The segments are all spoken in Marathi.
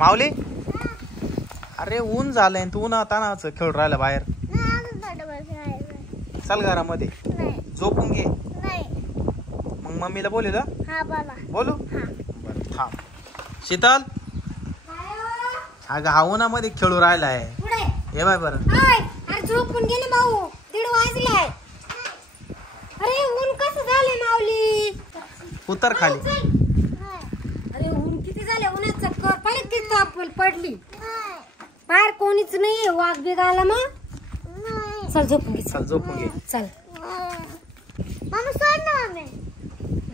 माऊली अरे ऊन झालंय तू उन्हा तानाच खेळून राहिला बाहेर. चल घरामध्ये झोपून घे. मग मम्मीला बोलू बोलू बरं थांब. शीतल अगं हा उन्हामध्ये खेळू राहिलाय हे बाय बरं. झोपून गेले भाऊ 1:30 वाजलाय. अरे ऊन कसं झालंय माऊली. उतर खाली. अरे ऊन किती झाले उन्हाचं चक्कर पडली किती आपण पडली. बाहेर कोणीच नाही वाघ बिग आला मग. चल झोपून घे चल झोपून घे. चल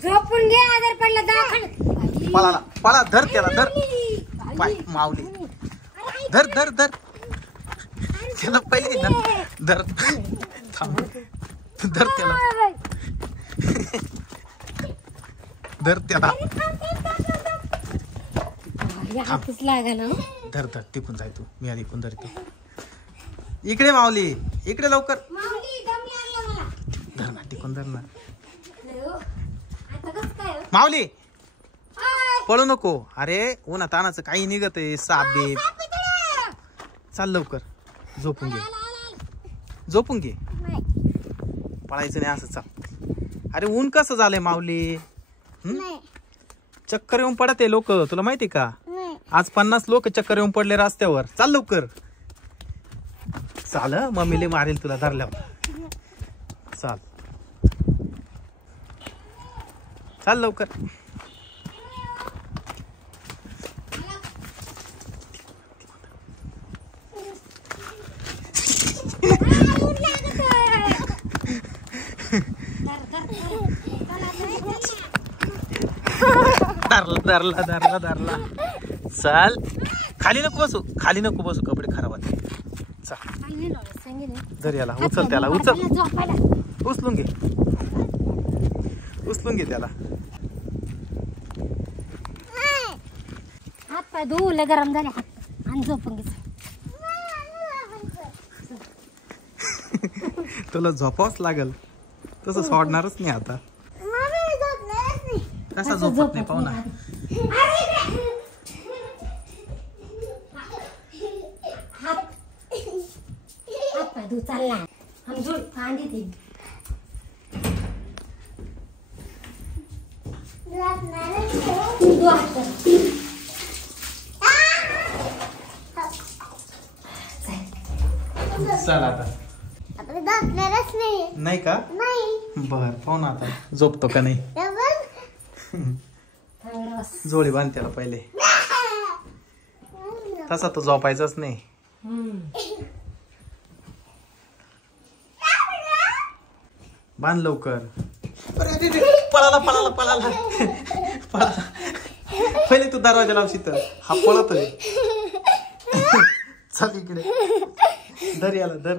झोपून घे आजार पडला दवाखान्यात. पळाला पळा धर त्याला धर पाय माऊली धर धर धर त्याला पहिले धर थांब धर त्याला धर त्याला हातच लागला. धर धर टिकून जाय तू मी आधी कोण धरते. इकडे माऊली इकडे लवकर धर ना टिकून धर ना. माऊली पळू नको. अरे उन्हा तानाचं काही निघत आहे साप बीप. चाल लवकर झोपून घे झोपून घे. पळायचं नाही असं चाल. अरे ऊन कसं झालंय माऊली. चक्कर येऊन पडत आहे लोक तुला माहिती का. आज 50 लोक चक्कर येऊन पडले रस्त्यावर. चाल लवकर चाल मम्मीले मारेल तुला धरल्यावर. चाल चाल लवकर. धरला धरला धरला. चाल खाली नको बसू कपडे खराब होते. धर याला उचल त्याला उचल उचलून घे त्याला. हात पाय धुवले गरम झाले आणि झोपून घे. तुला झोपावच लागल तसं सोडणारच नाही आता. कसा झोपत नाही पाहू ना. हात पाय धु चालला आणि झोप कांदी ती. चल आता नाही का बर पाहू ना आता झोपतो का नाही. जोडी बांध त्याला पहिले. तसा तो झोपायचाच नाही. बांध लवकर. पळाला पळाला पळाला पळाला. पहिले तू दरवाजा लाव शीतल हा पळतोय. चल इकडे धर याला धर.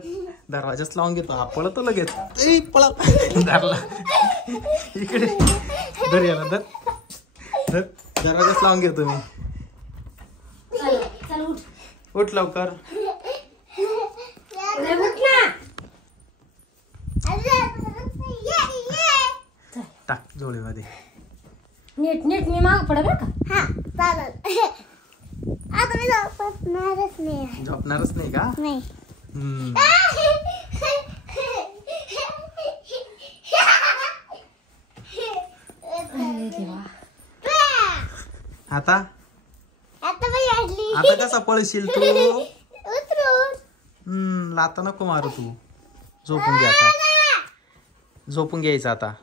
दरवाजाच लावून घेतो हा पळतो लगेच. पळा धरला इकडे धर याला धर धर. दरवाजाच लावून घेतो मी. उठ लवकर. टाक जोडीमध्ये. नीट नीट मी माग पडा बरं का. हा चालेल. आता मी झोपणारच नाही. झोपणारच नाही का. नाही. आता आता कसा पळशील तू. लाता नको मारू तू. झोपून घे आता. झोपून घ्यायचं आता.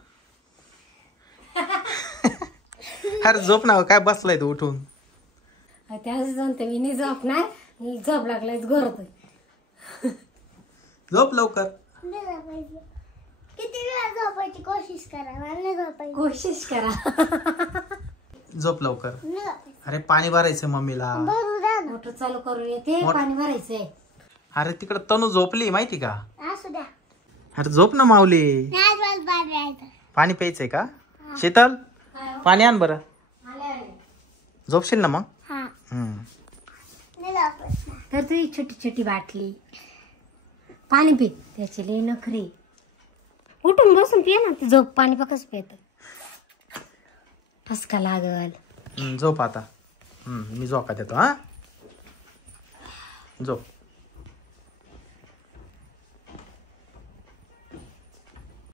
अरे झोप ना काय बसलाय तू उठून. त्याच सांगते मी नाही झोपणार. झोप लागलाय घोरतोय. झोप लवकर. किती वेळा झोपायची कोशिश करा. कोशिश करा. झोप लवकर. अरे पाणी भरायचं मम्मीला. मोटर चालू करून येते पाणी भरायचंय. अरे तिकडे तनू झोपली माहिती का. असू द्या. अरे झोप ना माऊली. पाणी प्यायचंय का. शीतल पाणी आण बरं. झोपशील ना मग. तर तुझी छोटी छोटी बाटली पाणी पी. त्याची लई नखरी. उठून बसून पिय ना. ती झोप पाणी पकच पित. ठसका लागल. झोप आता. मी झोका देतो. हा झोप.